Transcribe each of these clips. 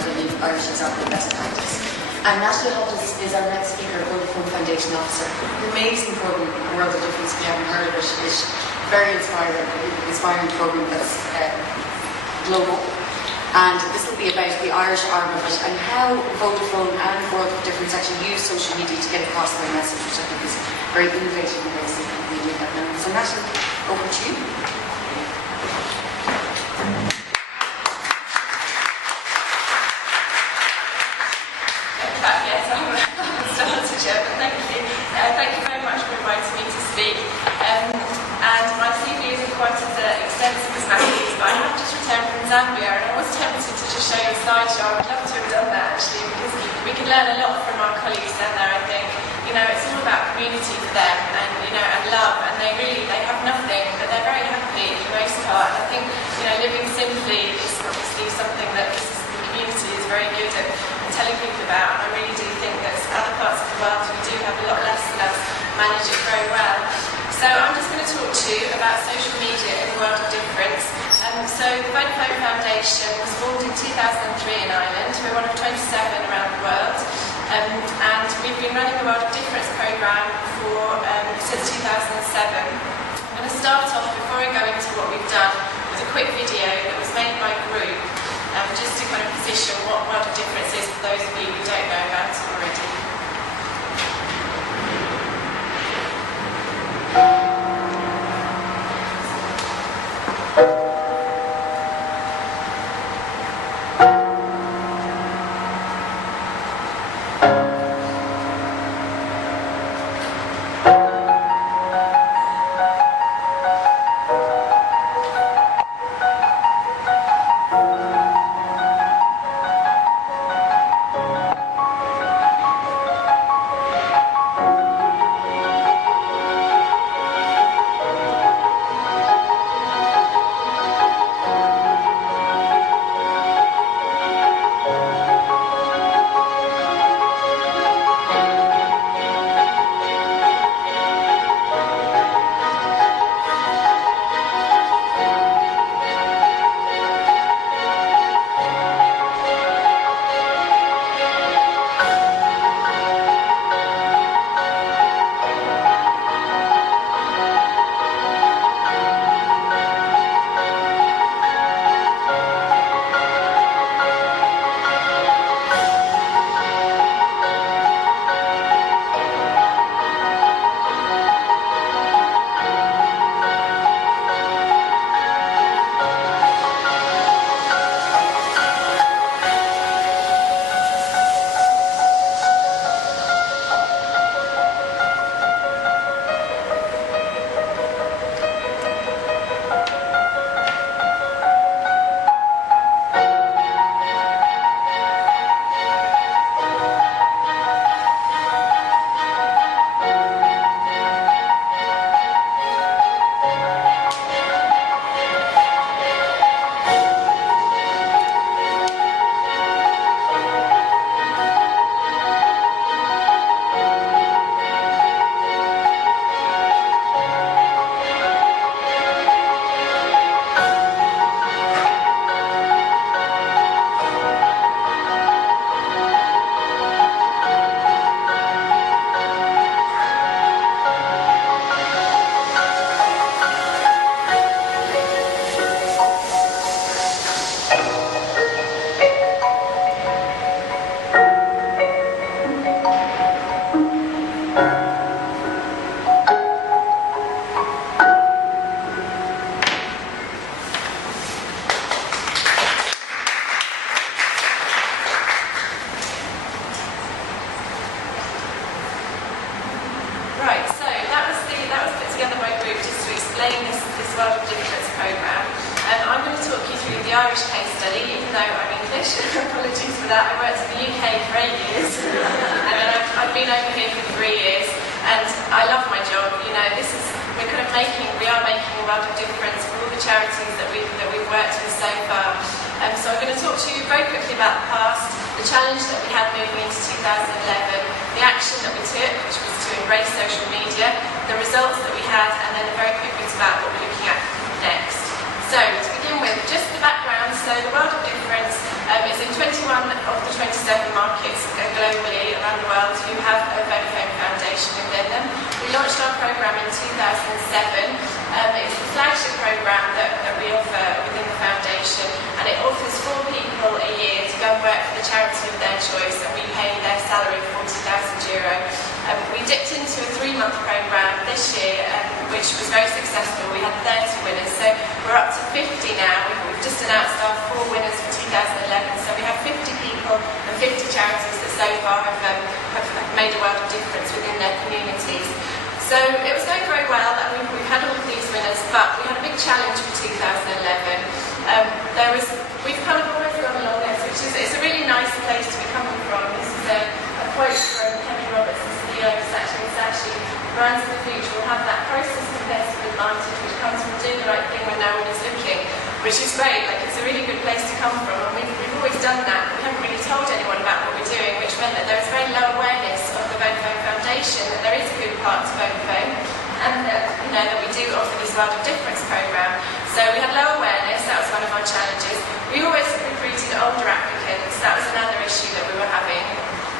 as an Irish example of best practice. And Natalie Hodgess is our next speaker, Vodafone Foundation Officer. An amazing program, World of Difference. If you haven't heard of it, it's very inspiring program that's global. And this will be about the Irish arm of it and how Vodafone and World of Difference actually use social media to get across their message, which I think is very innovative in ways that we do that now. So Natalie, over to you. Thank you very much for inviting me to speak. And my CV isn't quite as extensive as Natalie's, but I have just returned from Zambia, and I was tempted to just show you a slideshow. I would love to have done that actually, because we can learn a lot from our colleagues down there. I think, you know, it's all about community for them, and and love, and they have nothing, but they're very happy for the most part. And I think, living simply is obviously something that the community is very good at telling people about, and I really do think that other parts of the world we do have a lot less than us manage it very well. So I'm just going to talk to you about social media in the world of difference. So the Vodafone Foundation was formed in 2003 in Ireland. We're one of 27 around the world, and we've been running the World of Difference programme since 2007. I'm going to start off, before I go into what we've done, with a quick video that was made by a group, just to kind of position what World of Difference is for those of you who don't know about it already. the Irish case study, even though I'm English. Apologies for that. I worked in the UK for 8 years, and then I've been over here for 3 years, and I love my job. You know, we are making a world of difference for all the charities that we've worked with so far. So I'm going to talk to you very quickly about the past, the challenge that we had moving into 2011, the action that we took, which was to embrace social media, the results that we had, and then a very quick bit about what we're looking at next. So to begin with, just the background. So the World of Difference is in 21 launched our programme in 2007. It's the flagship programme that we offer within the foundation, and it offers 4 people a year to go and work for the charity of their choice, and we pay their salary of €40,000. We dipped into a 3-month programme this year, which was very successful. We had 30 winners, so we're up to 50 now. We've just announced our 4 winners for 2011, so we have 50 people and 50 charities that so far have made a world of difference within their communities. So it was going very well, and we've had all of these winners, but we had a big challenge for 2011. We've kind of always gone along this, which is it's a really nice place to be coming from. This is a quote from Henry Robertson, CEO of Saatchi. Brands of the future will have that process competitive advantage which comes from doing the right thing when no one is looking, which is great. Like, it's a really good place to come from, and we've always done that. We haven't really told anyone about what we're doing, which meant that there was very low awareness of the Vodafone Foundation, that there is a good part to Vodafone, and that we do offer this World of Difference programme. So we had low awareness. That was one of our challenges. We always recruited older applicants. That was another issue that we were having.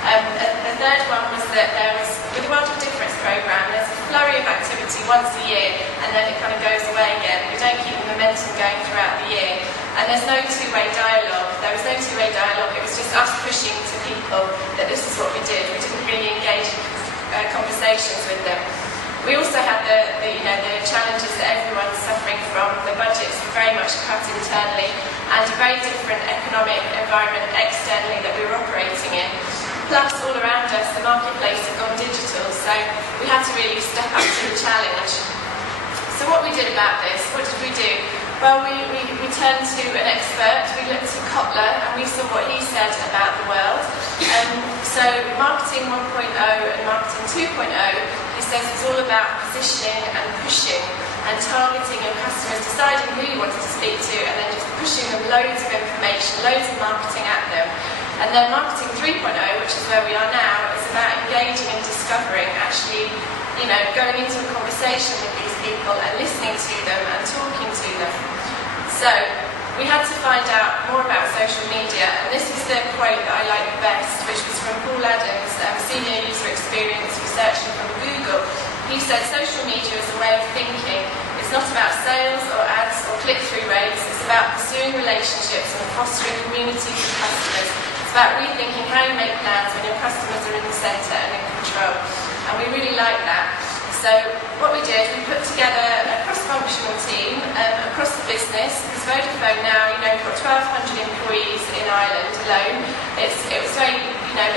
The third one was that there was, with the World of Difference programme, there's a flurry of activity once a year, and then it kind of goes away again. We don't keep the momentum going throughout the year, and there's no two-way dialogue. There was no two-way dialogue. It was just us pushing to people that this is what we did. We didn't really engage in conversations with them. We also had the challenges that everyone's suffering from. The budgets were very much cut internally, and a very different economic environment externally that we were operating in. Plus, all around us, the marketplace had gone digital, so we had to really step up to the challenge. So what we did about this, what did we do? Well, we turned to an expert. We looked at Kotler, and we saw what he said about the world. So Marketing 1.0 and Marketing 2.0, he says it's all about positioning and pushing and targeting your customers, deciding who you wanted to speak to, and then just pushing them loads of information, loads of marketing at them. And then Marketing 3.0, which is where we are now, is about engaging and discovering, actually, going into a conversation with these people and listening to them and talking to them. So we had to find out more about social media, and this is the quote that I like the best, which was from Paul Adams, Senior User Experience Researcher from Google. He said, social media is a way of thinking. It's not about sales or ads or click-through rates. It's about pursuing relationships and fostering communities of customers. It's about rethinking how you make plans when your customers are in the centre and in control. And we really like that. So what we did, we put together a cross-functional team across the business. Because Vodafone now, we've got 1,200 employees in Ireland alone. It was very,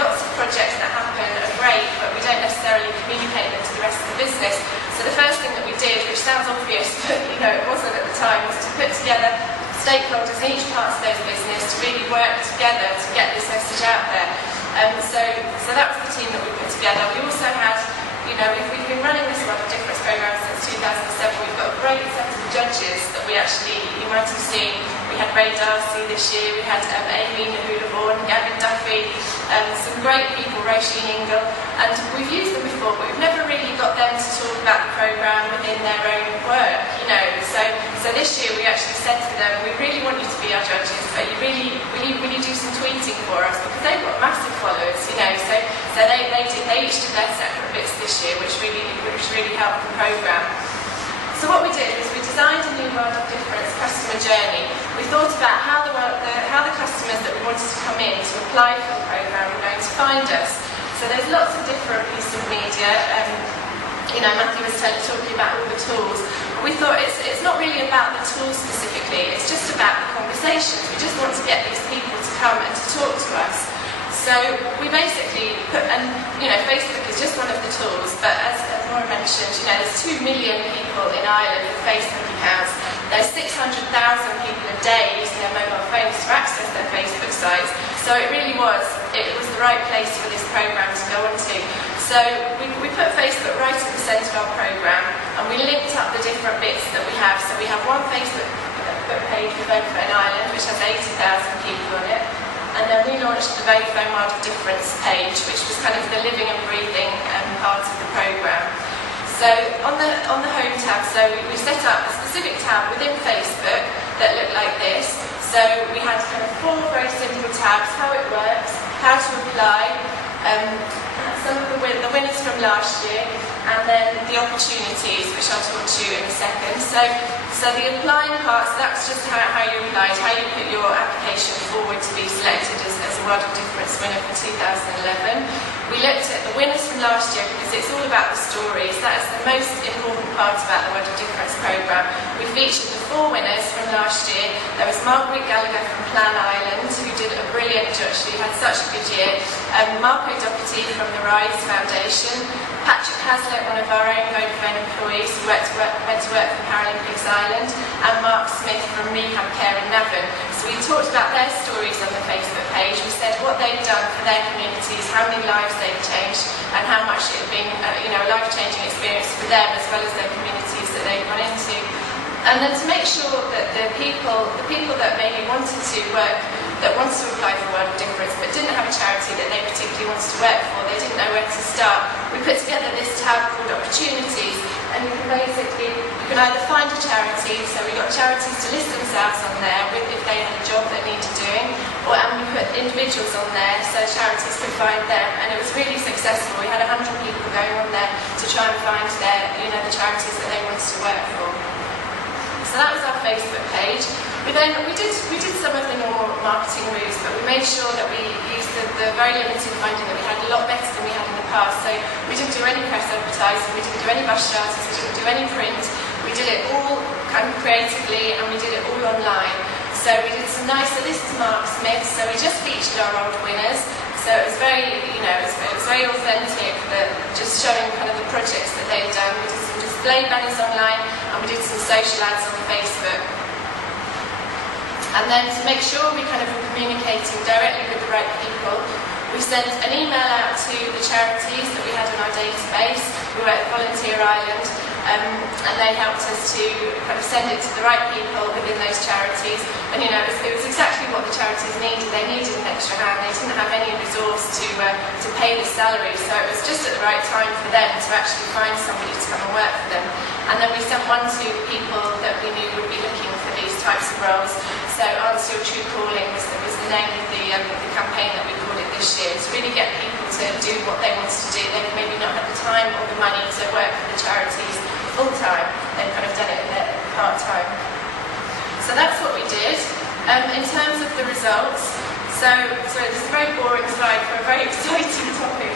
lots of projects that happen are great, but we don't necessarily communicate them to the rest of the business. So the first thing that we did, which sounds obvious, but it wasn't at the time, was to put together stakeholders in each part of those business to really work together to get this message out there. So that was the team that we put together. We also had, we've been running this World of Difference programme since 2007. We've got a great set of judges that you might have seen. We had Ray Darcy this year, we had Amy Nahula-Vaughan, Gavin Duffy, some great people, Roisin Ingle, and we've used them before, but we've never really got them to talk about the programme within their own work, So this year we actually said to them, we really want you to be our judges, but will you do some tweeting for us? Because they've got massive followers, so they each did their separate bits this year, which really helped the programme. So what we did was we designed a new World of Difference customer journey. We thought about how the customers that we wanted to come in to apply for the programme were going to find us. So there's lots of different pieces of media. Matthew was talking about all the tools. We thought it's not really about the tools specifically, it's just about the conversations. We just want to get these people to come and to talk to us. So we basically put, Facebook is just one of the tools, but as Maura mentioned, there's 2 million people in Ireland with Facebook accounts. There's 600,000 people a day using their mobile phones to access their Facebook sites. So it was the right place for this programme to go onto. So we put Facebook right at the centre of our programme, and we linked up the different bits that we have. So we have one Facebook page for Vodafone Ireland, which has 80,000 people on it. And then we launched the Vodafone World of Difference page, which was kind of the living and breathing part of the programme. So on the home tab, so we set up a specific tab within Facebook that looked like this. So we had kind of 4 very simple tabs: how it works, how to apply, some of the winners from last year, and then the opportunities, which I'll talk to you in a second. So the applying part, so that's just how you applied, how you put your application forward to be selected as a World of Difference winner for 2011. We looked at the winners from last year because it's all about the stories. That is the most important part about the World of Difference programme. We featured the 4 winners from last year. There was Margaret Gallagher from Plan Island, who did a brilliant job. She had such a good year. Marco Doherty from the Rise Foundation. Patrick Hazlitt, one of our own Vodafone employees, who went to work for Paralympics Ireland, and Mark Smith from Rehab Care in Navan. So we talked about their stories on the Facebook page. We said what they've done for their communities, how many lives they've changed, and how much it had been a life-changing experience for them as well as their communities that they've gone into. And then to make sure that the people that maybe wanted to work, that wanted to apply for World of Difference but didn't have a charity that they particularly wanted to work for, they didn't know where to start, we put together this tab called Opportunities, and you can either find a charity, so we got charities to list themselves on there if they had a job that needed doing, and we put individuals on there so charities could find them, and it was really successful. We had 100 people going on there to try and find the charities that they wanted to work for. So that was our Facebook page. We did some of the normal marketing moves, but we made sure that we used the very limited funding that we had a lot better than we had in the past. So we didn't do any press advertising, we didn't do any bus charters, we didn't do any print. We did it all kind of creatively, and we did it all online. So we did some nice. So this is Mark Smith. So we just featured our old winners. So it was very, it was very authentic. Just showing kind of the projects that they've done. We did some display banners online, and we did some social ads on Facebook. And then to make sure we kind of were communicating directly with the right people, we sent an email out to the charities that we had on our database. We were at Volunteer Ireland, and they helped us to kind of send it to the right people within those charities. And it was exactly what the charities needed. They needed an extra hand. They didn't have any resource to pay the salary, so it was just at the right time for them to actually find somebody to come and work for them. And then we sent one to people that we knew would be looking for these types of roles. So Answer Your True Calling was the name of the campaign that we called it this year, to really get people to do what they wanted to do. They've maybe not had the time or the money to work for the charities full time. They've kind of done it part time. So that's what we did. In terms of the results, so this is a very boring slide for a very exciting topic.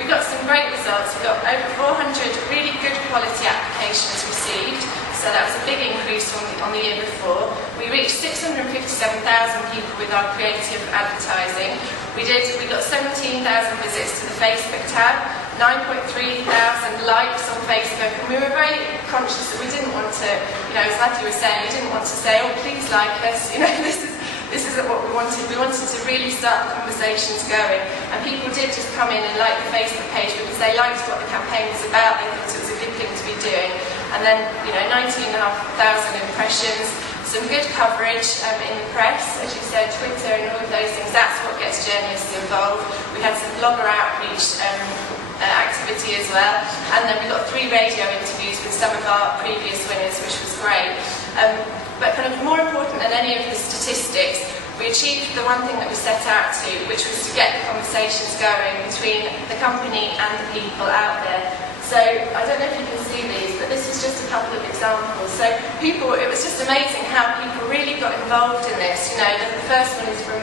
We got some great results. We got over 400 really good quality applications received. So that was a big increase on the year before. We reached 657,000 people with our creative advertising. We got 17,000 visits to the Facebook tab, 9,300 likes on Facebook, and we were very conscious that we didn't want to, as Natalie was saying, we didn't want to say, oh, please like us, this isn't what we wanted. We wanted to really start the conversations going, and people did just come in and like the Facebook page because they liked what the campaign was about. They thought it was a good thing to be doing. And then, 19,500 impressions, some good coverage in the press, as you said, Twitter and all of those things. That's what gets journalists involved. We had some blogger outreach activity as well, and then we got 3 radio interviews with some of our previous winners, which was great. But kind of more important than any of the statistics, we achieved the one thing that we set out to, which was to get the conversations going between the company and the people out there. So I don't know if you can see these, but this is just a couple of examples. So it was just amazing how people really got involved in this. The first one is from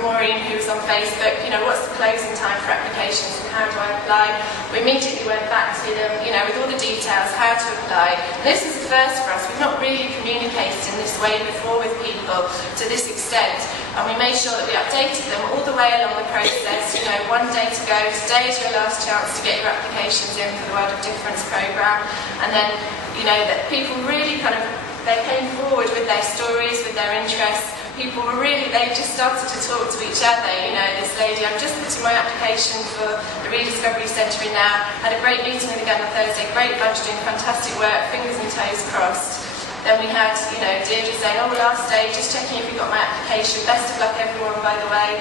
Maureen, who was on Facebook. What's the closing time for applications and how do I apply? We immediately went back to them, with all the details, how to apply. And this is the first for us. We've not really communicated in this way before with people to this extent. And we made sure that we updated them all the way along the process. 1 day to go. Today is your last chance to get your applications in for the World of Difference programme. And then, that people really they came forward with their stories, with their interests. People were they just started to talk to each other. This lady, I'm just putting my application for the Rediscovery Centre in now. Had a great meeting with her again on Thursday. Great bunch, doing fantastic work, fingers and toes crossed. Then we had, Deirdre saying, oh, last day, just checking if you got my application. Best of luck, everyone, by the way.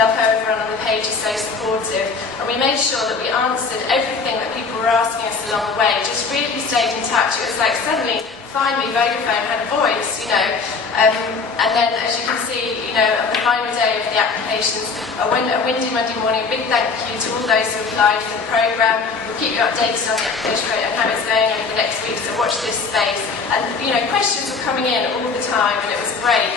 Love how everyone on the page is so supportive. And we made sure that we answered everything that people were asking us along the way. Just really stayed in touch. It was like suddenly finally Vodafone had a voice, you know. And then, as you can see, you know, on the final day of the applications, a windy Monday morning, a big thank you to all those who applied for the programme. We'll keep you updated on the application rate and how it's going over the next week, so watch this space. And, you know, questions were coming in all the time, and it was great.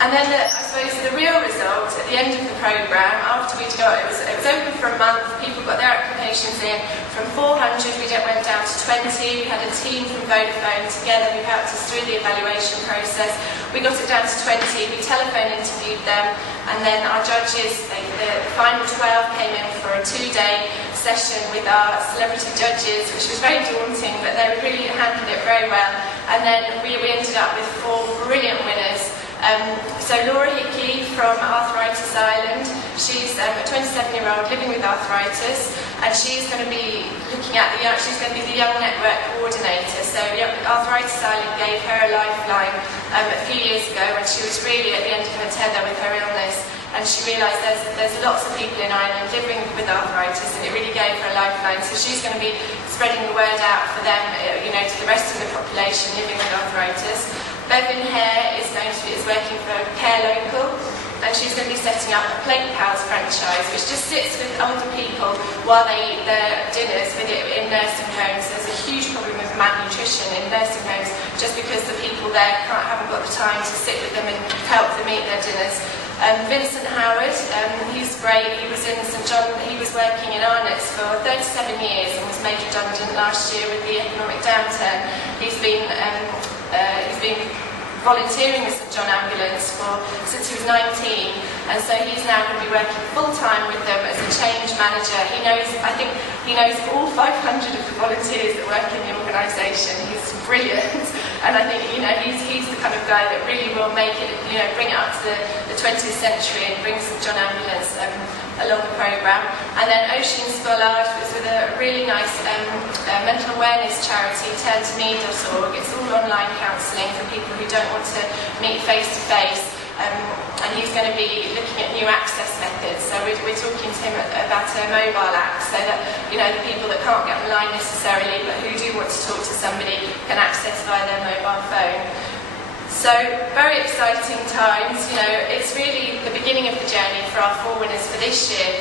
And then, I suppose, the real result at the end of the programme, after we'd got, it was open for a month, people got their applications in. From 400, we went down to 20. We had a team from Vodafone together who helped us through the evaluation process. We got it down to 20. We telephone interviewed them, and then our judges, the final 12, came in for a 2-day session with our celebrity judges, which was very daunting, but they really handled it very well. And then we ended up with 4 brilliant winners. So Laura Hickey from Arthritis Ireland, she's a 27-year-old living with arthritis, and she's going to be looking at she's going to be the Young Network Coordinator. So Arthritis Ireland gave her a lifeline a few years ago when she was really at the end of her tether with her illness, and she realised there's lots of people in Ireland living with arthritis, and it really gave her a lifeline. So she's going to be spreading the word out for them, you know, to the rest of the population living with arthritis. Bevan Hare is working for Care Local, and she's going to be setting up a Plate Pals franchise, which just sits with older people while they eat their dinners in nursing homes. There's a huge problem with malnutrition in nursing homes, just because the people there haven't got the time to sit with them and help them eat their dinners. Vincent Howard, he's great. He was in St John. He was working in Arnott's for 37 years and was made redundant last year with the economic downturn. He's been volunteering with St John Ambulance since he was 19, and so he's now going to be working full-time with them as a change manager. I think he knows all 500 of the volunteers that work in the organisation. He's brilliant, and I think, you know, he's the kind of guy that really will make it, you know, bring it up to the 20th century and bring St John Ambulance along the programme. And then Ocean Scholar was with a really nice mental awareness charity, turntome.org. It's all online counselling for people who don't want to meet face to face. And he's going to be looking at new access methods. So we're talking to him about a mobile app, so that, you know, the people that can't get online necessarily, but who do want to talk to somebody, can access via their mobile phone. So, very exciting times. You know, it's really the beginning of the journey for our 4 winners for this year.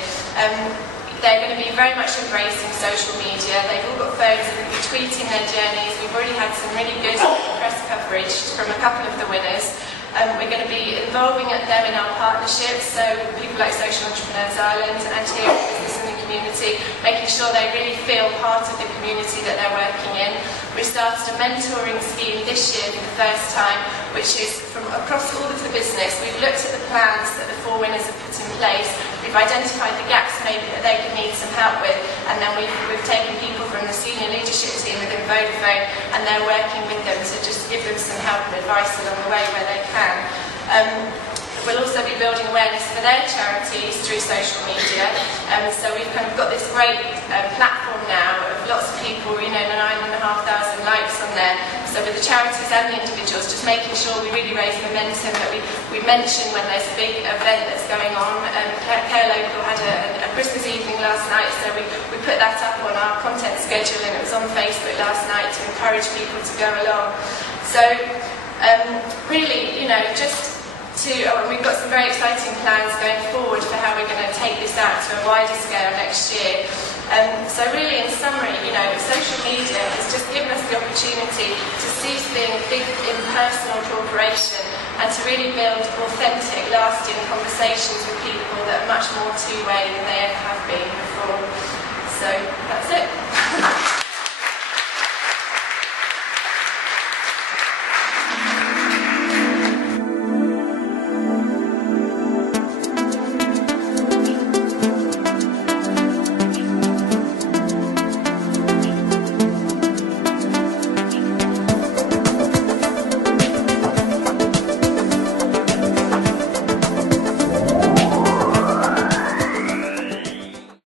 They're going to be very much embracing social media. They've all got phones, they're going to be tweeting their journeys. We've already had some really good press coverage from a couple of the winners. We're going to be involving them in our partnerships, so people like Social Entrepreneurs Ireland and here at Business in the Community, making sure they really feel part of the community that they're working in. We started a mentoring scheme this year for the first time, which is from across all of the business. We've looked at the plans that the 4 winners have put in place. We've identified the gaps maybe that they could need some help with, and then we've taken people from the senior leadership team within Vodafone, and they're working with them to just give them some help and advice along the way where they can. We'll also be building awareness for their charities through social media. So we've kind of got this great platform now of lots of people, you know, 9,500 likes on there. So with the charities and the individuals, just making sure we really raise momentum, that we mention when there's a big event that's going on. Care Local had a Christmas evening last night, so we put that up on our content schedule, and it was on Facebook last night to encourage people to go along. So really, you know, we've got some very exciting plans going forward for how we're going to take this out to a wider scale next year. So really, in summary, you know, social media has just given us the opportunity to cease being a big impersonal corporation and to really build authentic, lasting conversations with people that are much more two-way than they ever have been before. So that's it.